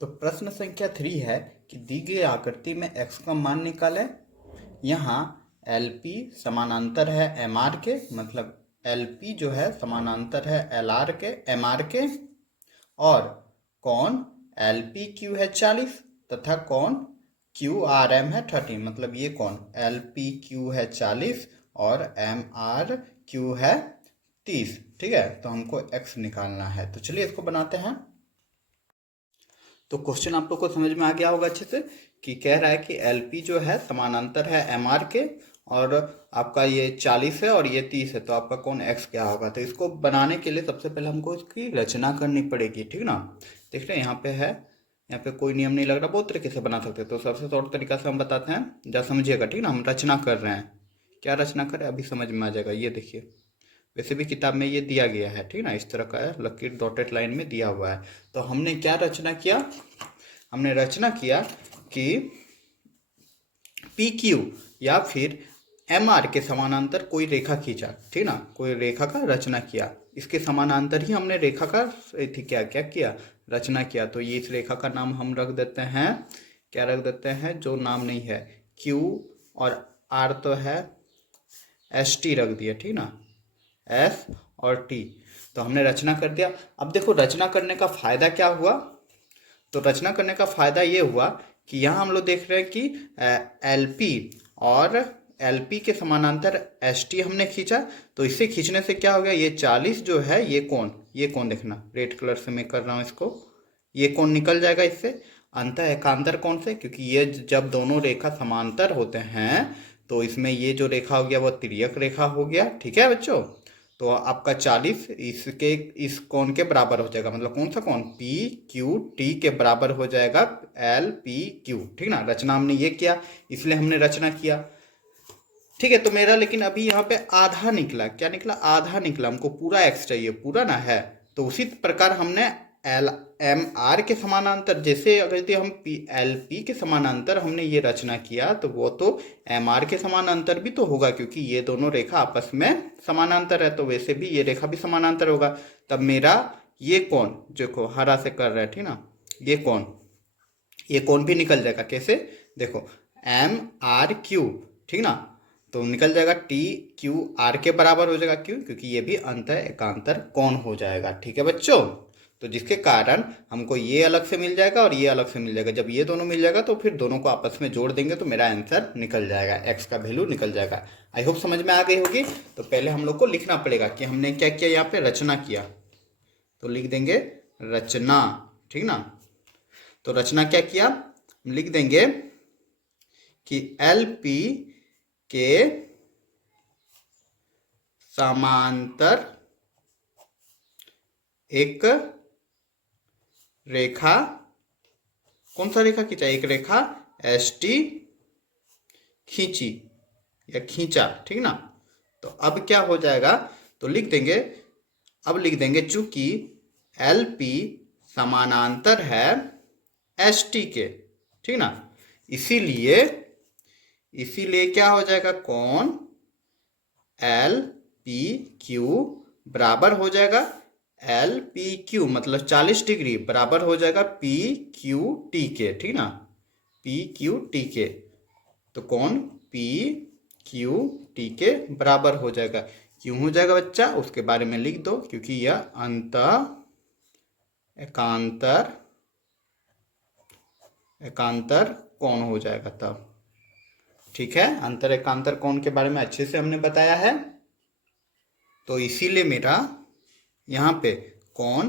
तो प्रश्न संख्या 3 है कि दी गई आकृति में x का मान निकालें। यहाँ LP समानांतर है MR के, मतलब LP जो है समानांतर है LR के MR के, और कोण LPQ है 40 तथा कोण QRM है 30, मतलब ये कोण LPQ है 40 और MRQ है 30। ठीक है, तो हमको x निकालना है। तो चलिए इसको बनाते हैं। तो क्वेश्चन आप लोग को समझ में आ गया होगा अच्छे से कि कह रहा है कि LP जो है समानांतर है MR के, और आपका ये 40 है और ये 30 है, तो आपका कोण x क्या होगा। तो इसको बनाने के लिए सबसे पहले हमको इसकी रचना करनी पड़ेगी। ठीक ना, देख रहे हैं यहाँ पे है, यहाँ पे कोई नियम नहीं लग रहा, बहुत तरीके से बना सकते हैं। तो सबसे शॉर्ट तरीका से हम बताते हैं, जरा समझिएगा। ठीक ना, हम रचना कर रहे हैं, क्या रचना करें अभी समझ में आ जाएगा। ये देखिए, वैसे भी किताब में ये दिया गया है। ठीक ना, इस तरह का है, लकीर डॉटेड लाइन में दिया हुआ है। तो हमने क्या रचना किया, हमने रचना किया कि PQ या फिर MR के समानांतर कोई रेखा खींचा। ठीक ना, कोई रेखा का रचना किया, इसके समानांतर ही हमने रेखा का क्या क्या किया, रचना किया। तो ये इस रेखा का नाम हम रख देते हैं, क्या रख देते हैं, जो नाम नहीं है Q, और R तो है ST रख दिया। ठीक ना, S और T। तो हमने रचना कर दिया। अब देखो रचना करने का फायदा क्या हुआ। तो रचना करने का फायदा ये हुआ कि यहाँ हम लोग देख रहे हैं कि LP और LP के समानांतर ST हमने खींचा। तो इसे खींचने से क्या हो गया, ये 40 जो है ये कोण देखना, रेड कलर से मैं कर रहा हूँ इसको, ये कोण निकल जाएगा इससे, अंतः एकांतर कोण से, क्योंकि ये जब दोनों रेखा समांतर होते हैं तो इसमें ये जो रेखा हो गया वो तिर्यक रेखा हो गया। ठीक है बच्चों, तो आपका 40 इसके इस कोण के बराबर हो जाएगा, मतलब कौन सा कोण, PQT के बराबर हो जाएगा LPQ। ठीक ना, रचना हमने ये किया, इसलिए हमने रचना किया। ठीक है, तो मेरा लेकिन अभी यहाँ पे आधा निकला, क्या निकला, आधा निकला। हमको पूरा x चाहिए, पूरा ना है। तो उसी प्रकार हमने MR के समानांतर, जैसे अगर यदि हम LP के समानांतर हमने ये रचना किया, तो वो तो MR के समानांतर भी तो होगा, क्योंकि ये दोनों रेखा आपस में समानांतर है, तो वैसे भी ये रेखा भी समानांतर होगा। तब मेरा ये कोण देखो हरा से कर रहा है, ठीक ना, ये कोण भी निकल जाएगा। कैसे, देखो MRQ, ठीक ना, तो निकल जाएगा TQR के बराबर हो जाएगा। क्यों, क्योंकि ये भी अंतः एकांतर कोण हो जाएगा। ठीक है बच्चों, तो जिसके कारण हमको ये अलग से मिल जाएगा और ये अलग से मिल जाएगा। जब ये दोनों मिल जाएगा तो फिर दोनों को आपस में जोड़ देंगे तो मेरा आंसर निकल जाएगा, x का वैल्यू निकल जाएगा। आई होप समझ में आ गई होगी। तो पहले हम लोग को लिखना पड़ेगा कि हमने क्या किया, यहाँ पे रचना किया, तो लिख देंगे रचना। ठीक ना, तो रचना क्या किया, लिख देंगे कि LP के समांतर एक रेखा, कौन सा रेखा खींचा, एक रेखा ST खींची या खींचा। ठीक ना, तो अब क्या हो जाएगा, तो लिख देंगे, अब लिख देंगे चूंकि LP समानांतर है ST के, ठीक ना, इसीलिए क्या हो जाएगा, कोण LPQ बराबर हो जाएगा LPQ, मतलब 40 डिग्री बराबर हो जाएगा PQT के। ठीक ना, PQT के, तो कोण PQT के बराबर हो जाएगा। क्यों हो जाएगा बच्चा, उसके बारे में लिख दो, क्योंकि यह अंतः एकांतर कोण हो जाएगा तब। ठीक है, अंतर एकांतर कोण के बारे में अच्छे से हमने बताया है। तो इसीलिए मेरा यहाँ पे कोण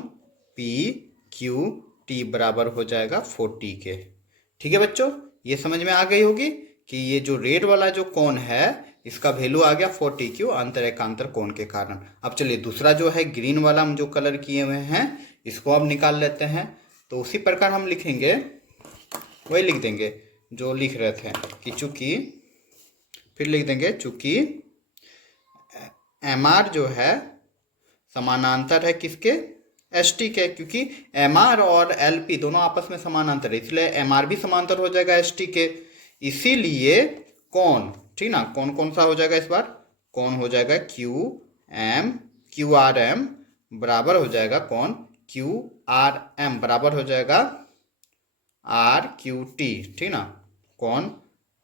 PQT बराबर हो जाएगा 40 के। ठीक है बच्चों, ये समझ में आ गई होगी कि ये जो रेड वाला जो कोण है इसका वैल्यू आ गया 40, क्यों, अंतर एकांतर कोण के कारण। अब चलिए दूसरा जो है ग्रीन वाला हम जो कलर किए हुए हैं इसको अब निकाल लेते हैं। तो उसी प्रकार हम लिखेंगे, वही लिख देंगे जो लिख रहे थे कि चूंकि, फिर लिख देंगे चूंकि MR जो है समानांतर है किसके, ST के, क्योंकि MR और LP दोनों आपस में समानांतर है, इसलिए MR भी समांतर हो जाएगा ST के। इसीलिए कोण, ठीक ना, कौन कौन सा हो जाएगा इस बार, कोण हो जाएगा QRM बराबर हो जाएगा, कोण QRM बराबर हो जाएगा आर क्यू टी, ठीक ना, कौन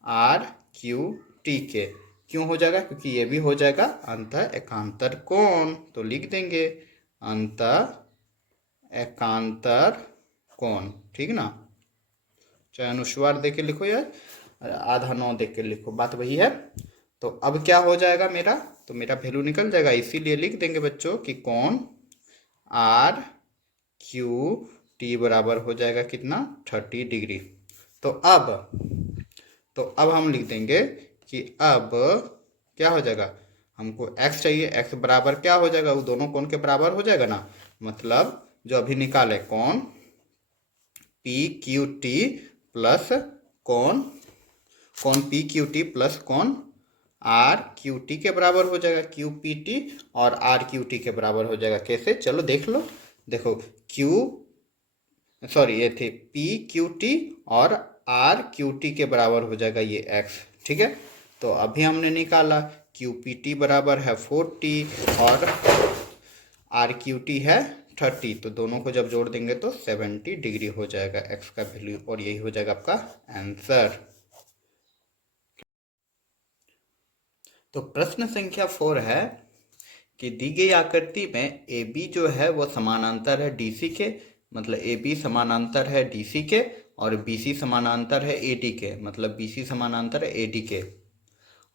आर क्यू टी के। क्यों हो जाएगा? क्योंकि ये भी हो जाएगा अंत एकांतर कोण, तो लिख देंगे अंत एकांतर कोण, ठीक ना। चाहे अनुस्वार दे के लिखो या आधा नौ दे के लिखो, बात वही है। तो अब क्या हो जाएगा मेरा, तो मेरा वैल्यू निकल जाएगा, इसीलिए लिख देंगे बच्चों कि कोण आर क्यू टी बराबर हो जाएगा कितना, 30 डिग्री। तो अब हम लिख देंगे कि अब क्या हो जाएगा, हमको x चाहिए, x बराबर क्या हो जाएगा, वो दोनों कोण के बराबर हो जाएगा ना, मतलब जो अभी निकाले कोण पी क्यू टी प्लस कोण पी क्यू टी प्लस कोण आर क्यू टी के बराबर हो जाएगा, क्यू पी टी और आर क्यू टी के बराबर हो जाएगा। कैसे, चलो देख लो, देखो ये थे पी क्यू टी और आर क्यू टी के बराबर हो जाएगा ये एक्स, ठीक है। तो अभी हमने निकाला क्यू पी टी बराबर है 40 और आर क्यू टी है 30, तो दोनों को जब जोड़ देंगे तो 70 डिग्री हो जाएगा एक्स का वैल्यू, और यही हो जाएगा आपका आंसर। तो प्रश्न संख्या 4 है कि दी गई आकृति में ए बी जो है वो समानांतर है डीसी के, मतलब ए बी समानांतर है डीसी के, और बी सी समानांतर है ए डी के, मतलब बी सी समानांतर है ए डी के,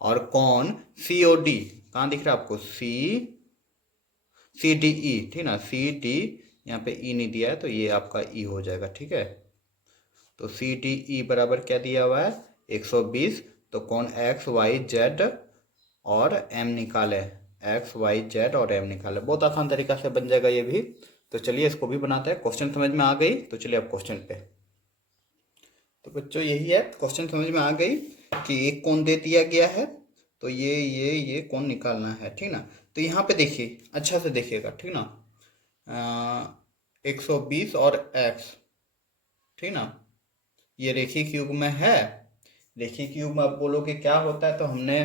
और कोण सी ओ डी, कहाँ दिख रहा है आपको, सी डी ई, ठीक ना, सी डी, यहाँ पे ई नहीं दिया है तो ये आपका ई हो जाएगा, ठीक है। तो सी डी ई बराबर क्या दिया हुआ है 120, तो कोण एक्स वाई जेड और एम निकाले, एक्स वाई जेड और एम निकाले, बहुत आसान तरीका से बन जाएगा ये भी। तो चलिए इसको भी बनाते हैं, क्वेश्चन समझ में आ गई, तो चलिए अब क्वेश्चन पे। तो बच्चों यही है, क्वेश्चन समझ में आ गई कि एक कोण दे दिया गया है, तो ये कोण निकालना है, ठीक ना। तो यहाँ पे देखिए, अच्छा से देखिएगा, ठीक ना, 120 और x, ठीक ना, ये रेखीय युग्म में है। रेखीय युग्म आप बोलोगे क्या होता है, तो हमने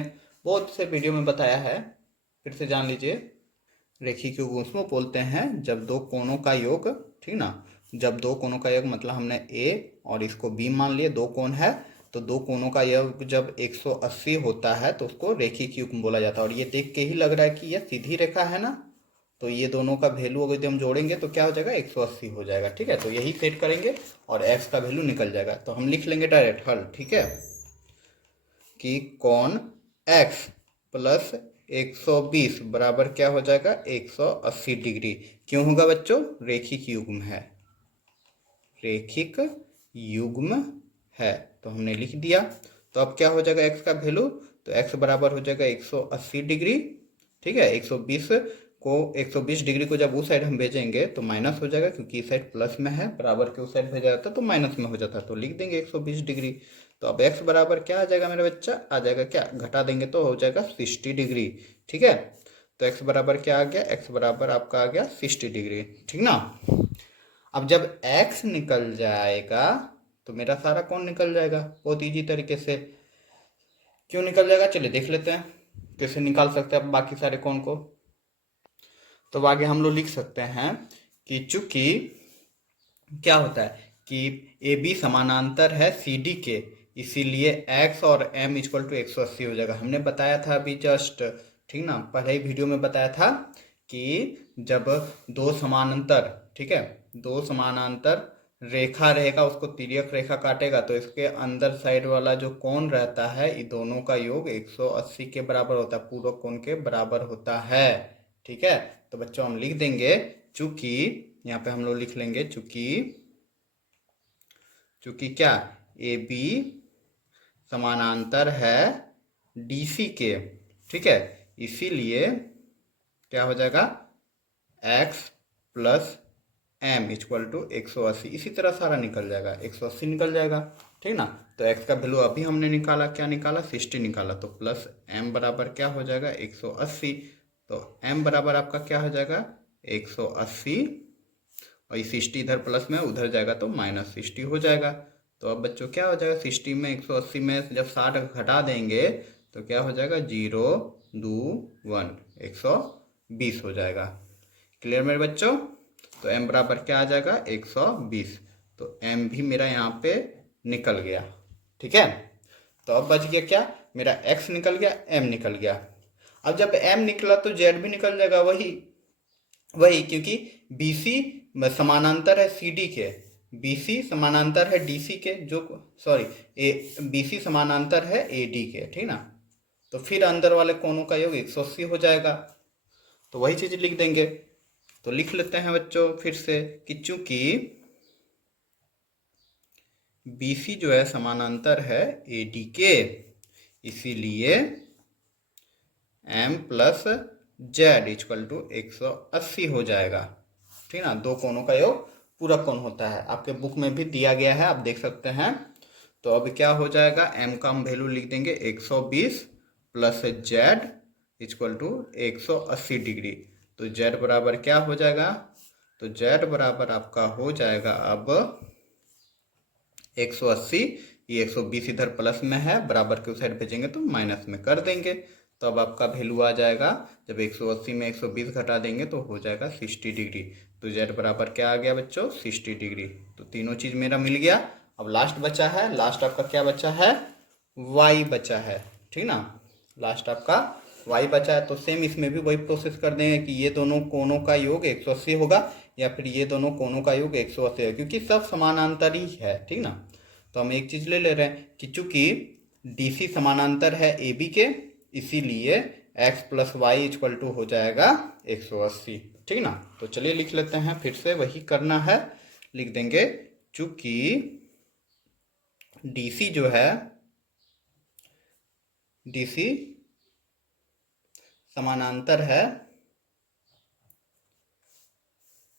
बहुत से वीडियो में बताया है, फिर से जान लीजिए। रेखीय युग्म उसको बोलते हैं जब दो कोणों का योग, ठीक ना, जब दो कोणों का योग, मतलब हमने a और इसको b मान लिए, दो कोण है, तो दो कोणों का योग जब 180 होता है तो उसको रेखीय युग्म बोला जाता है। और ये देख के ही लग रहा है कि यह सीधी रेखा है ना, तो ये दोनों का वैल्यू अगर हम जोड़ेंगे तो क्या हो जाएगा, 180 हो जाएगा, ठीक है। तो यही सेट करेंगे और x का वैल्यू निकल जाएगा, तो हम लिख लेंगे डायरेक्ट हल, ठीक है, कि कोण x प्लस 120 बराबर क्या हो जाएगा, 180 डिग्री। क्यों होगा बच्चों, रेखिक युग्म है, रेखिक युग्म है, तो हमने लिख दिया। तो अब क्या हो जाएगा x का वैल्यू, तो x बराबर हो जाएगा 180 डिग्री, ठीक है। 120 डिग्री को जब उस साइड हम भेजेंगे तो माइनस हो जाएगा, क्योंकि इस साइड प्लस में है, बराबर के उस साइड भेजा जाता तो माइनस में हो जाता, तो लिख देंगे 120 डिग्री। तो अब x बराबर क्या आ जाएगा मेरा बच्चा, आ जाएगा क्या, घटा देंगे तो हो जाएगा 60 डिग्री, ठीक है। तो x बराबर क्या आ गया, x बराबर आपका आ गया 60 डिग्री, ठीक ना। अब जब x निकल जाएगा तो मेरा सारा कोण निकल जाएगा, बहुत ईजी तरीके से। क्यों निकल जाएगा, चलिए देख लेते हैं कैसे निकाल सकते हैं बाकी सारे कोण को। तो आगे हम लोग लिख सकते हैं कि चूंकि क्या होता है कि ए बी समानांतर है सी डी के, इसीलिए x और m इक्वल टू 180 हो जाएगा। हमने बताया था अभी जस्ट, ठीक ना, पहले ही वीडियो में बताया था कि जब दो समानांतर, ठीक है, दो समानांतर रेखा रहेगा, उसको तिर्यक रेखा काटेगा, तो इसके अंदर साइड वाला जो कोण रहता है, ये दोनों का योग 180 के बराबर होता है, पूर्व कोण के बराबर होता है, ठीक है। तो बच्चों हम लिख देंगे चूंकि, यहाँ पे हम लोग लिख लेंगे चूंकि क्या, ए बी समानांतर है डीसी के, ठीक है, इसीलिए क्या हो जाएगा, x plus m equal to 180, इसी तरह सारा निकल जाएगा, 180 निकल जाएगा, ठीक ना। तो x का वैल्यू अभी हमने निकाला, क्या निकाला, 60 निकाला, तो प्लस m बराबर क्या हो जाएगा, 180, तो m बराबर आपका क्या हो जाएगा, 180, और ये 60 इधर प्लस में उधर जाएगा तो माइनस 60 हो जाएगा। तो अब बच्चों क्या हो जाएगा, 60 में 180 में जब 60 घटा देंगे तो क्या हो जाएगा, 0 2 1 120 हो जाएगा। क्लियर मेरे बच्चों। तो m बराबर क्या आ जाएगा, 120। तो m भी मेरा यहाँ पे निकल गया। ठीक है, तो अब बच गया क्या, मेरा x निकल गया, m निकल गया। अब जब m निकला तो z भी निकल जाएगा, वही वही क्योंकि BC समानांतर है CD के, BC समानांतर है DC के, जो सॉरी BC समानांतर है AD के, ठीक ना। तो फिर अंदर वाले कोनों का योग 180 हो जाएगा, तो वही चीज लिख देंगे। तो लिख लेते हैं बच्चों फिर से कि चूंकि BC जो है समानांतर है AD के, इसीलिए m plus z equal to 180 हो जाएगा, ठीक ना। दो कोनों का योग पूरक कोण होता है, आपके बुक में भी दिया गया है, आप देख सकते हैं। तो अब क्या हो जाएगा, m का हम वैल्यू लिख देंगे 120 plus z equal to 180 degree. तो z बराबर क्या हो जाएगा, तो z बराबर आपका हो जाएगा अब 180, ये 120 इधर प्लस में है, बराबर के उस साइड भेजेंगे तो माइनस में कर देंगे। तो अब आपका वैल्यू आ जाएगा, जब 180 में 120 घटा देंगे तो हो जाएगा 60 डिग्री। तो z बराबर क्या आ गया बच्चों, 60 डिग्री। तो तीनों चीज मेरा मिल गया। अब लास्ट बचा है, लास्ट आपका क्या बचा है, y बचा है, ठीक ना। लास्ट आपका y बचा है, तो सेम इसमें भी वही प्रोसेस कर देंगे कि ये दोनों कोनों का योग 180 होगा या फिर ये दोनों कोनों का योग 180 है, क्योंकि सब समानांतर ही है, ठीक ना। तो हम एक चीज ले रहे हैं कि चूंकि DC समानांतर है AB के, इसीलिए x plus y equal to हो जाएगा 180, ठीक ना। तो चलिए लिख लेते हैं, फिर से वही करना है, लिख देंगे चूंकि DC जो है, DC समानांतर है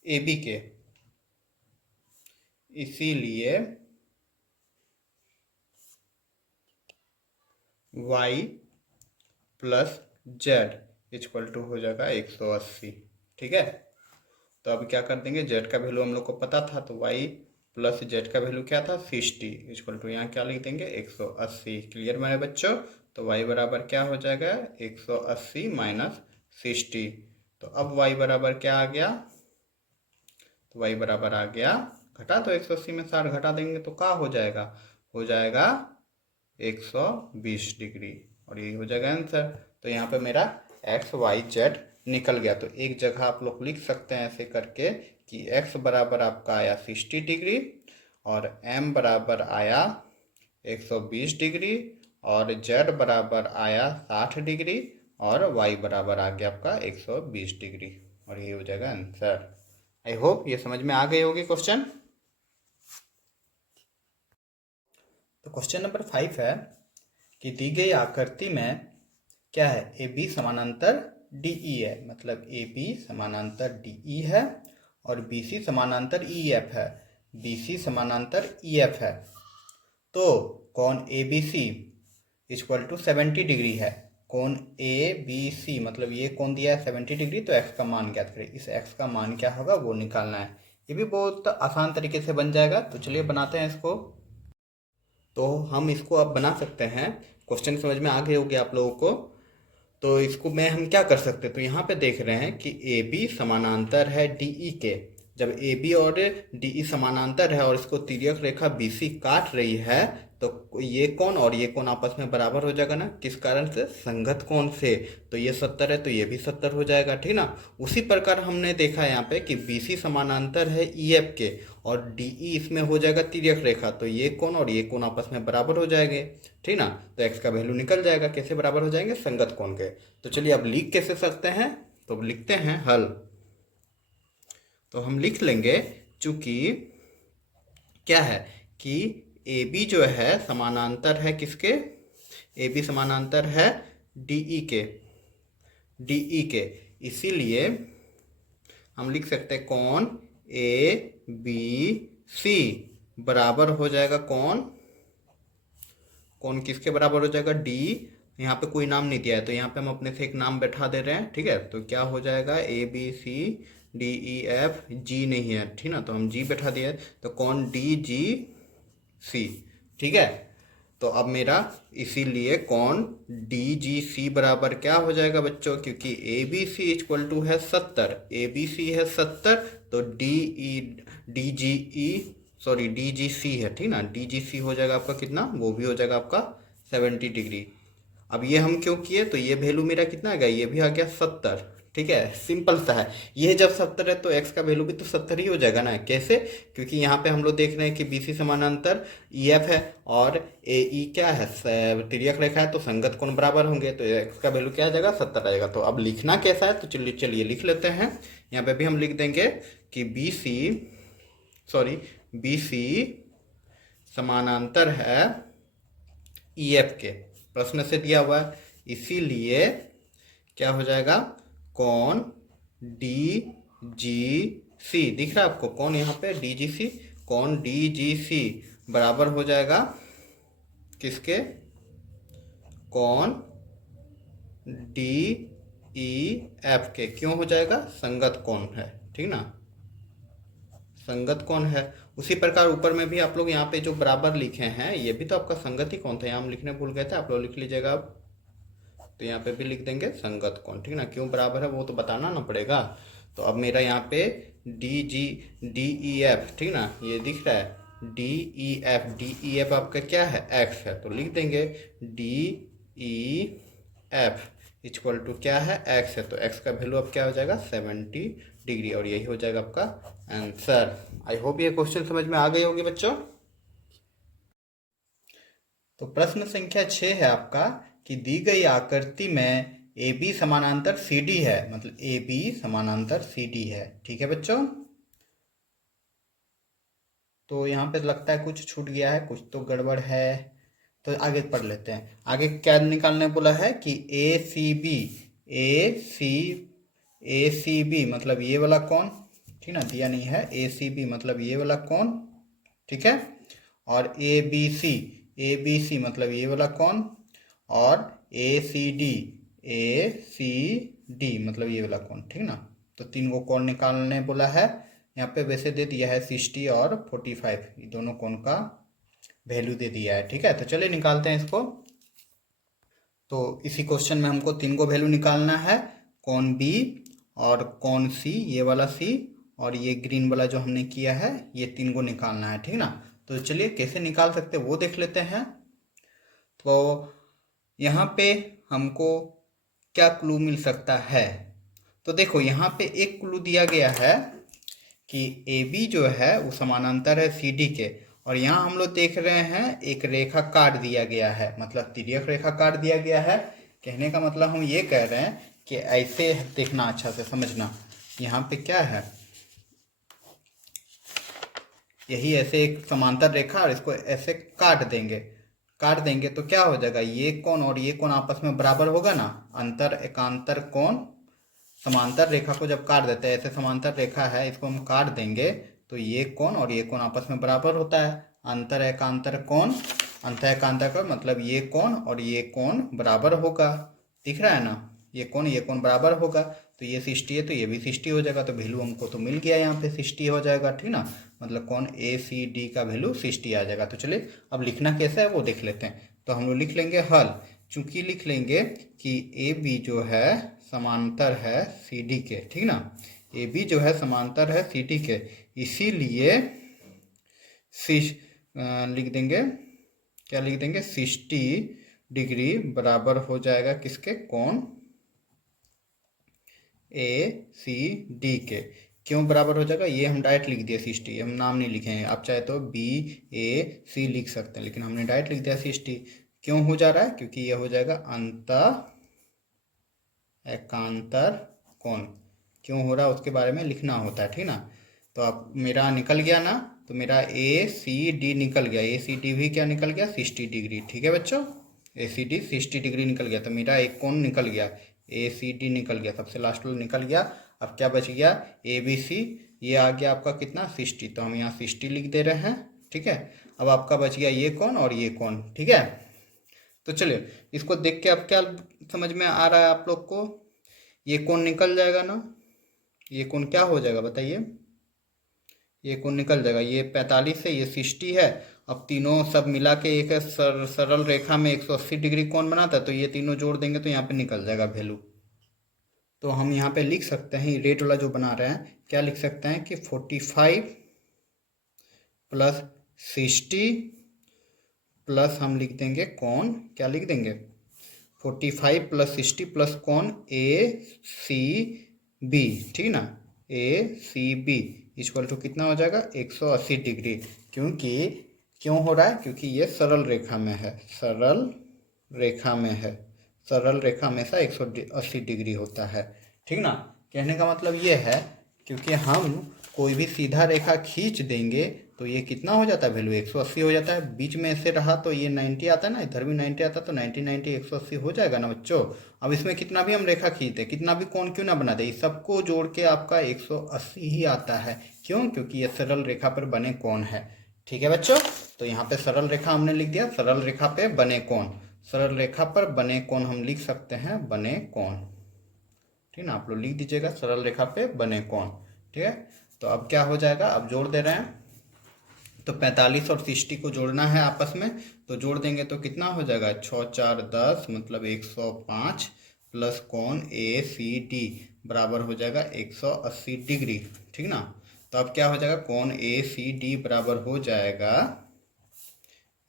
AB के, इसीलिए y plus z equal to हो जाएगा 180, ठीक है। तो अब क्या कर देंगे, z का वैल्यू हम लोग को पता था, तो y प्लस जेड का वैल्यू क्या था, 60 इक्वल टू यहाँ क्या लिख देंगे 180। क्लियर मेरे बच्चों। तो y बराबर क्या हो जाएगा, 180 माइनस 60। तो अब y बराबर क्या आ गया, तो y बराबर आ गया, घटा तो 180 में 60 घटा देंगे तो क्या हो जाएगा 120 डिग्री, और ये हो जाएगा आंसर। तो यहाँ पे मेरा x y z निकल गया। तो एक जगह आप लोग लिख सकते हैं ऐसे करके कि x बराबर आपका आया 60 डिग्री और m बराबर आया 120 डिग्री और z बराबर आया 60 डिग्री और y बराबर आ गया आपका 120 डिग्री, और ये हो जाएगा आंसर। आई होप ये समझ में आ गए होगी क्वेश्चन। तो क्वेश्चन नंबर 5 है कि दी गई आकृति में क्या है, AB समानांतर DE है, मतलब AB समानांतर DE है और BC समानांतर EF है, BC समानांतर EF है। तो कोण ABC इक्वल टू 70 डिग्री है। कोण ABC मतलब ये कोण दिया है 70 डिग्री, तो x का मान ज्ञात करें। इस x का मान क्या होगा वो निकालना है। ये भी बहुत आसान तरीके से बन जाएगा, तो चलिए बनाते हैं इसको। तो हम इसको अब बना सकते हैं, क्वेश्चन समझ में आ गए होंगे आप लोगों को। तो इसको में हम क्या कर सकते हैं, तो यहाँ पे देख रहे हैं कि AB समानांतर है DE के। जब AB और DE समानांतर है और इसको तिर्यक रेखा BC काट रही है, तो ये कोण और ये कोण आपस में बराबर हो जाएगा ना, किस कारण से, संगत कोण से। तो ये 70 है तो ये भी 70 हो जाएगा, ठीक ना। उसी प्रकार हमने देखा यहाँ पे कि BC समानांतर है EF के और DE इसमें हो जाएगा तिर्यक रेखा, तो ये कोण और ये कोण आपस में बराबर हो जाएंगे, ठीक ना। तो x का वैल्यू निकल जाएगा, कैसे बराबर हो जाएंगे, संगत कोण के। तो चलिए अब लिख कैसे सकते हैं, तो अब लिखते हैं हल। तो हम लिख लेंगे चूंकि क्या है कि AB जो है समानांतर है किसके, AB समानांतर है DE के, इसीलिए हम लिख सकते हैं कोण ABC बराबर हो जाएगा कोण किसके बराबर हो जाएगा, D। यहाँ पे कोई नाम नहीं दिया है तो यहाँ पे हम अपने से एक नाम बैठा दे रहे हैं, ठीक है। तो क्या हो जाएगा ABCDEF, G नहीं है, ठीक ना, तो हम G बैठा दिया, तो कोण DGC, ठीक है। तो अब मेरा इसीलिए कोण DGC बराबर क्या हो जाएगा बच्चों, क्योंकि ABC इक्वल टू है 70, ABC है 70, तो DGE सॉरी DGC है, ठीक ना, DGC हो जाएगा आपका कितना, वो भी हो जाएगा आपका 70 डिग्री। अब ये हम क्यों किए, तो ये वैल्यू मेरा कितना आ गया, ये भी आ गया 70, ठीक है, सिंपल सा है। ये जब 70 है तो x का वैल्यू भी तो 70 ही हो जाएगा ना, कैसे, क्योंकि यहाँ पे हम लोग देख रहे हैं कि BC समानांतर EF है और AE क्या है, तिर्यक रेखा है, तो संगत कोण बराबर होंगे, तो x का वैल्यू क्या आ जाएगा, 70 आ जाएगा। तो अब लिखना कैसा है, तो चलिए चलिए लिख लेते हैं। यहाँ पे भी हम लिख देंगे कि BC समानांतर है EF के, प्रश्न से दिया हुआ है, इसीलिए क्या हो जाएगा, कौन DGC दिख रहा है आपको, कौन यहाँ पे DGC, कौन DGC बराबर हो जाएगा किसके, कौन DEF के। क्यों हो जाएगा, संगत कौन है, ठीक ना, संगत कौन है। उसी प्रकार ऊपर में भी आप लोग यहाँ पे जो बराबर लिखे हैं, ये भी तो आपका संगत ही कौन था, यहाँ हम लिखने भूल गए थे, आप लोग लिख लीजिएगा अब। तो यहाँ पे भी लिख देंगे संगत कौन, ठीक ना, क्यों बराबर है वो तो बताना ना पड़ेगा। तो अब मेरा यहाँ पे DEF, ठीक ना, ये दिख रहा है DEF आपका क्या है, x है, तो लिख देंगे DEF इक्वल टू क्या है, x है, तो x का वैल्यू अब क्या हो जाएगा, 70 डिग्री, और यही हो जाएगा आपका आंसर। आई होप ये क्वेश्चन समझ में आ गई होगी बच्चों। तो प्रश्न संख्या 6 है आपका कि दी गई आकृति में AB समानांतर CD है, मतलब AB समानांतर CD है, ठीक है बच्चों। तो यहाँ पे लगता है कुछ छूट गया है, कुछ तो गड़बड़ है, तो आगे पढ़ लेते हैं। आगे क्या निकालने बोला है कि ACB मतलब ये वाला कौन, ठीक ना, दिया नहीं है, ACB मतलब ये वाला कौन, ठीक है, और ABC मतलब ये वाला कौन, और ACD मतलब ये वाला कौन, ठीक ना। तो तीन को कौन निकालने बोला है, यहाँ पे वैसे दे दिया है 60 और 45, ये दोनों कौन का वैल्यू दे दिया है, ठीक है। तो चलिए निकालते हैं इसको। तो इसी क्वेश्चन में हमको तीन को वैल्यू निकालना है, कौन B और कौन C, ये वाला C और ये ग्रीन वाला जो हमने किया है, ये तीन को निकालना है, ठीक ना। तो चलिए कैसे निकाल सकते हैं वो देख लेते हैं। तो यहाँ पे हमको क्या क्लू मिल सकता है, तो देखो यहाँ पे एक क्लू दिया गया है कि AB जो है वो समानांतर है CD के, और यहाँ हम लोग देख रहे हैं एक रेखा काट दिया गया है, मतलब तिर्यक रेखा काट दिया गया है। कहने का मतलब हम ये कह रहे हैं कि ऐसे देखना, अच्छा से समझना, यहाँ पे क्या है, यही ऐसे एक समांतर रेखा और इसको ऐसे काट देंगे तो क्या हो जाएगा, ये कोण और ये कोण आपस में बराबर होगा ना, अंतर एकांतर कोण, समांतर रेखा को जब काट देते हैं, ऐसे समांतर रेखा है इसको हम काट देंगे तो ये कोण और ये कोण आपस में बराबर होता है, अंतर एकांतर कोण, अंतर एकांतर कोण मतलब ये कोण और ये कोण बराबर होगा, दिख रहा है ना, ये कोण बराबर होगा, तो ये 60 है तो ये भी 60 हो जाएगा, तो वैल्यू हमको तो मिल गया, यहाँ पे 60 हो जाएगा, ठीक ना, मतलब कोण ACD का वैल्यू 60 आ जाएगा। तो चलिए अब लिखना कैसा है वो देख लेते हैं। तो हम लोग लिख लेंगे हल, चूंकि लिख लेंगे कि AB जो है समांतर है CD के, ठीक ना, AB जो है समांतर है CD के, इसीलिए लिख देंगे, क्या लिख देंगे, 60 डिग्री बराबर हो जाएगा किसके, कोण ACD के। क्यों बराबर हो जाएगा, ये हम डायरेक्ट लिख दिया 60, हम नाम नहीं लिखे हैं, आप चाहे तो BAC लिख सकते हैं, लेकिन हमने डायरेक्ट लिख दिया 60। क्यों हो जा रहा है, क्योंकि ये हो जाएगा अंतर एकांतर कोण, क्यों हो रहा है उसके बारे में लिखना होता है, ठीक ना। तो अब मेरा निकल गया ना, तो मेरा ACD निकल गया, ACD भी क्या निकल गया, 60 डिग्री, ठीक है बच्चों, ACD 60 डिग्री निकल गया, तो मेरा एक कोण निकल गया, ACD निकल गया, सबसे लास्ट वाला निकल गया। अब क्या बच गया, ABC, ये आ गया आपका कितना, 60, तो हम यहाँ 60 लिख दे रहे हैं, ठीक है। अब आपका बच गया ये कोण और ये कोण, ठीक है। तो चलिए इसको देख के अब क्या समझ में आ रहा है आप लोग को, ये कोण निकल जाएगा ना, ये कोण क्या हो जाएगा बताइए, ये कोण निकल जाएगा, ये 45 है, ये 60 है, अब तीनों सब मिला के एक सरल रेखा में 180 डिग्री कोण बनाता है, तो ये तीनों जोड़ देंगे तो यहाँ पे निकल जाएगा वैल्यू। तो हम यहाँ पे लिख सकते हैं, रेड वाला जो बना रहे हैं, क्या लिख सकते हैं कि 45 प्लस 60 प्लस हम लिख देंगे कौन, क्या लिख देंगे 45 प्लस 60 प्लस कौन ए सी बी, ठीक ना, ए सी बी इक्वल टू कितना हो जाएगा 180 डिग्री। क्यों हो रहा है, क्योंकि ये सरल रेखा में है, सरल रेखा में है, सरल रेखा हमेशा 180 डिग्री होता है, ठीक ना। कहने का मतलब ये है क्योंकि हम कोई भी सीधा रेखा खींच देंगे तो ये कितना हो जाता है, वैल्यू 180 हो जाता है। बीच में ऐसे रहा तो ये 90 आता है ना, इधर भी 90 आता है, तो 90 90 180 हो जाएगा ना बच्चों। अब इसमें कितना भी हम रेखा खींचते, कितना भी कोण क्यों ना बना दे, इस सबको जोड़ के आपका 180 ही आता है। क्यों, क्योंकि ये सरल रेखा पर बने कोण है, ठीक है बच्चों। तो यहाँ पे सरल रेखा हमने लिख दिया, सरल रेखा पे बने कोण, सरल रेखा पर बने कोण हम लिख सकते हैं बने कोण, ठीक ना। आप लोग लिख दीजिएगा सरल रेखा पे बने कोण, ठीक है। तो अब क्या हो जाएगा, अब जोड़ दे रहे हैं, तो 45 और 60 को जोड़ना है आपस में, तो जोड़ देंगे तो कितना हो जाएगा 6 4 10 मतलब 105 प्लस कोण ए सी डी बराबर हो जाएगा 180 डिग्री, ठीक ना। तो अब क्या हो जाएगा, कोण ए सी डी बराबर हो जाएगा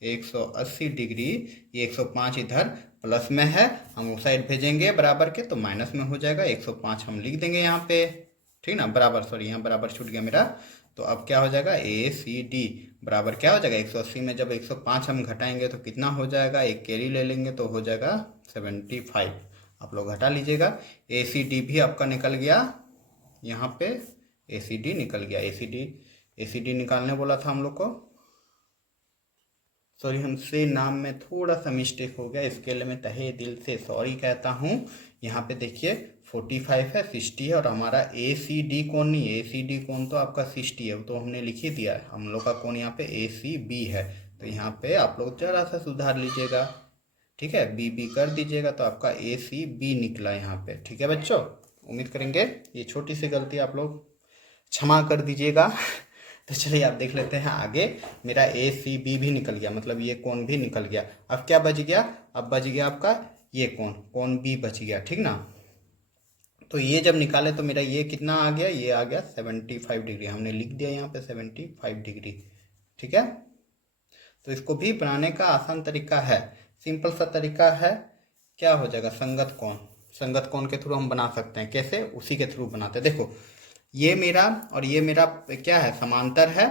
180 डिग्री, ये 105 इधर प्लस में है, हम उस साइड भेजेंगे बराबर के, तो माइनस में हो जाएगा 105 हम लिख देंगे यहाँ पे, ठीक ना, बराबर, सॉरी यहाँ बराबर छूट गया मेरा। तो अब क्या हो जाएगा ए सी डी बराबर क्या हो जाएगा 180 में जब 105 हम घटाएंगे तो कितना हो जाएगा, एक कैरी ले लेंगे तो हो जाएगा 75, आप लोग घटा लीजिएगा। ए सी डी भी आपका निकल गया, यहाँ पे ए सी डी निकल गया, ए सी डी निकालने बोला था हम लोग को, सॉरी हमसे नाम में थोड़ा सा मिस्टेक हो गया, इसके लिए मैं तहे दिल से सॉरी कहता हूँ। यहाँ पे देखिए 45 है, 60 है, और हमारा ए सी डी कोण नहीं है, ए सी डी कोण तो आपका 60 है, तो हमने लिख ही दिया है, हम लोग का कोण यहाँ पे ए सी बी है, तो यहाँ पे आप लोग जरा सा सुधार लीजिएगा, ठीक है, बी बी कर दीजिएगा, तो आपका ए सी बी निकला यहाँ पे, ठीक है बच्चों। उम्मीद करेंगे ये छोटी सी गलती आप लोग क्षमा कर दीजिएगा। तो चलिए आप देख लेते हैं आगे, मेरा ए सी बी भी निकल गया, मतलब ये कोण भी निकल गया। अब क्या बच गया, अब बच गया आपका ये कोण बी बच गया, ठीक ना। तो ये जब निकाले तो मेरा ये कितना आ गया, ये आ गया 75 डिग्री, हमने लिख दिया यहाँ पे 75 डिग्री, ठीक है। तो इसको भी बनाने का आसान तरीका है, सिंपल सा तरीका है, क्या हो जाएगा संगत कोण, संगत कोण के थ्रू हम बना सकते हैं, कैसे, उसी के थ्रू बनाते हैं। देखो ये मेरा और ये मेरा क्या है, समांतर है,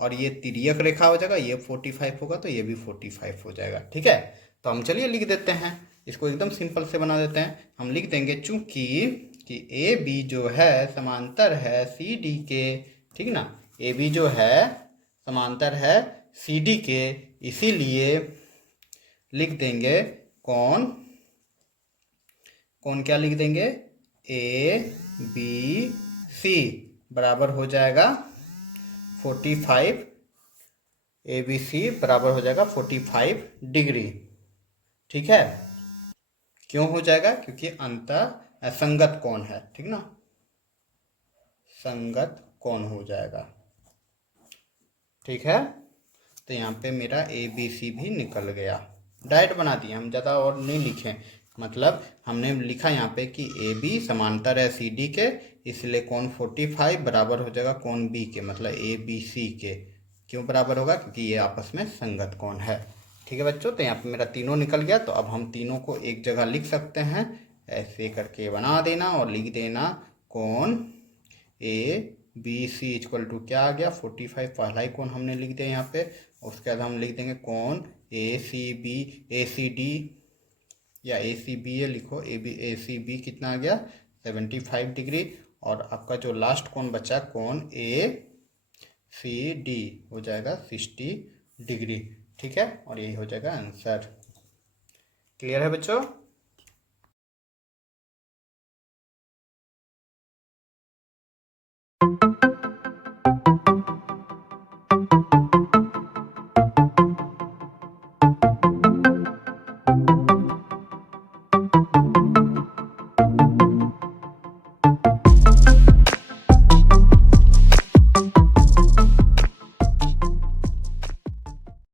और ये तिर्यक रेखा हो जाएगा, ये 45 होगा तो ये भी 45 हो जाएगा, ठीक है। तो हम चलिए लिख देते हैं, इसको एकदम सिंपल से बना देते हैं। हम लिख देंगे चूंकि कि ए बी जो है समांतर है सी डी के, ठीक ना, ए बी जो है समांतर है सी डी के, इसीलिए लिख देंगे कौन क्या लिख देंगे ए बी सी बराबर हो जाएगा 45, ए बी सी बराबर हो जाएगा 45 डिग्री, ठीक है। क्यों हो जाएगा, क्योंकि अंतर संगत कोण है, ठीक ना, संगत कोण हो जाएगा, ठीक है। तो यहाँ पे मेरा ए बी सी भी निकल गया, डायरेक्ट बना दिए हम, ज़्यादा और नहीं लिखे, मतलब हमने लिखा यहाँ पे कि ए बी समांतर है सी डी के, इसलिए कोण 45 बराबर हो जाएगा कोण बी के, मतलब ए बी सी के। क्यों बराबर होगा, क्योंकि ये आपस में संगत कोण है, ठीक है बच्चों। तो यहाँ पे मेरा तीनों निकल गया, तो अब हम तीनों को एक जगह लिख सकते हैं, ऐसे करके बना देना और लिख देना कोण A B C equal to क्या आ गया 45, पहला ही कोण हमने लिख दिया यहाँ पे, उसके बाद हम लिख देंगे कोण ए सी बी, ए सी डी या ए सी बी है लिखो, ए सी बी कितना आ गया 75 डिग्री, और आपका जो लास्ट कोण बचा कोण ए सी डी हो जाएगा 60 डिग्री, ठीक है, और यही हो जाएगा आंसर। क्लियर है बच्चों।